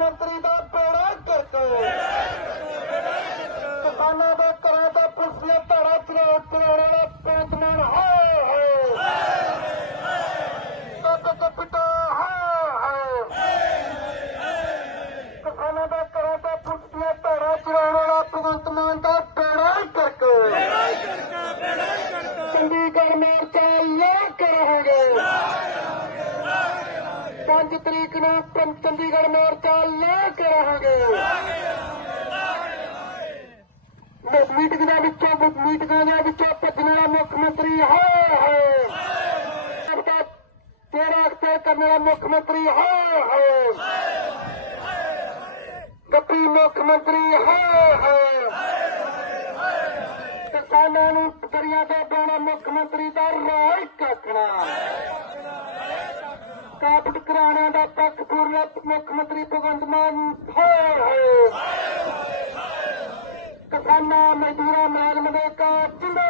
ਮੰਤਰੀ ਦਾ ਪੇੜਾ ਕਰਕੇ ਕਿਸਾਨਾਂ ਦੇ ਘਰਾਂ ਦਾ ਪੁਸਤੀਆਂ ਧੜਾ ਚਲਾਉਣ ਚਲਾਉਣ ਵਾਲਾ ਵਾਲਾ ਪੇਤਮਾਨ ਦਾ ਕਰਕੇ ਪੇੜਾ ਕਰਕੇ ਪੇੜਾ ਕਰਕੇ ਚੰਡੀਗੜ੍ਹ ਮਾਰਚਾ ਲੈ ਕਰੋਗੇ? 5 ਤਰੀਕ ਨੂੰ ਪੰ- ਚੰਡੀਗੜ੍ਹ ਮੋਰਚਾ ਲੈ ਕੇ ਰਹਾਂਗੇ। ਮੀਟਿੰਗ ਦੇ ਵਿੱਚੋਂ ਮੀਟਿੰਗਾਂ ਦੇ ਵਿੱਚੋਂ ਭੱਜਣ ਮੁੱਖ ਮੰਤਰੀ, ਹਾਏ ਹਾਏ। ਤੇਰਾ ਅਖਤਿਆਰ ਕਰਨ ਵਾਲਾ ਮੁੱਖ ਮੰਤਰੀ, ਹਾਏ ਹਾਏ। ਗੱਪੀ ਮੁੱਖ ਮੰਤਰੀ, ਹਾਏ ਹਾਏ। ਕਿਸਾਨਾਂ ਨੂੰ ਦਰਿਆ ਤੇ ਪਾਉਣਾ ਮੁੱਖ ਮੰਤਰੀ ਦਾ ਰਾਜ ਕੱਖਣਾ ਕਾਪਟ ਕਰਾਣਾ ਦਾ ਪੱਖ ਪੂਰਨਾ ਮੁੱਖ ਮੰਤਰੀ ਭਗਵੰਤ ਮਾਨ। ਹਾਏ, ਹੋਏ ਕਿਸਾਨਾਂ, ਮਜ਼ਦੂਰਾਂ ਮਾਲਮ ਦੇ ਕਾ ਜਿੰਦਾ